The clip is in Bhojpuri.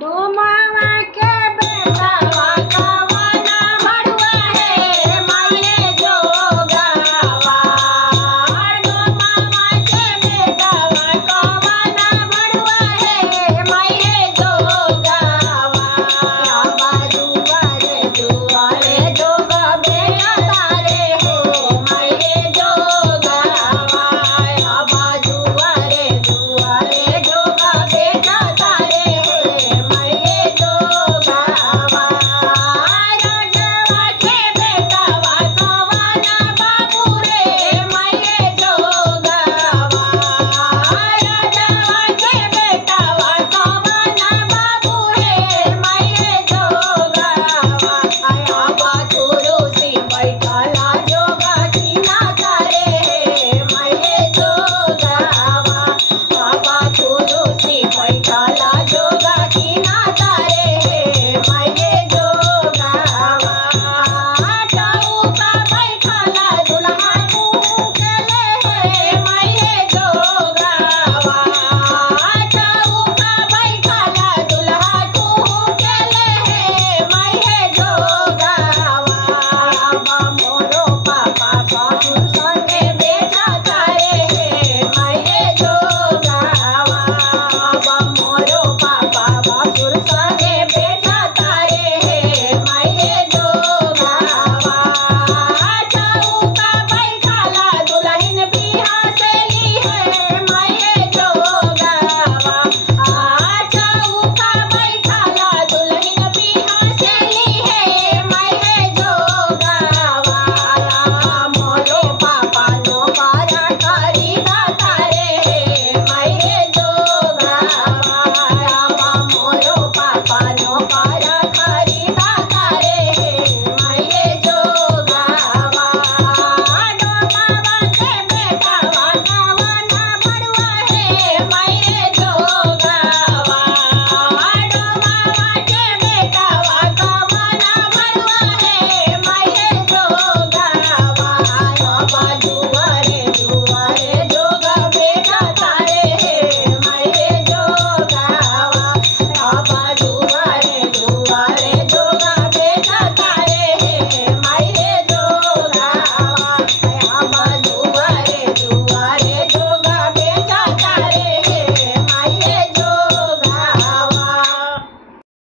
डुमवा के बेटवा कवना मड़ुआ हे माये जोगवा। डुमवा के बेटवा कवना मड़ुआ हे माये जोगवा। दुआरे दुआरे जोग बेटा तारे हो माये जोगवा। दुआरे दुआरे जोग बेटा तारे हे माये जोगवा। राजवा के बेटवा कवना बाबू रे माये जोगवा। राजवा के बेटवा कवना बाबू रे माये जोगवा। तुलसी बैठला जोगा कीना तारे हे माये जोगवा। तुलसी बैठला जोगा कीना तारे हे माये जोगवा। चौका बैठला दुल्हा कुकेले हे माये जोगवा। चौका बैठला दुल्हा कुकेले हे माये जोगवा। मोरो पापा ससुर संगे बेटा तारे हे माये जोगवा। मोरो पापा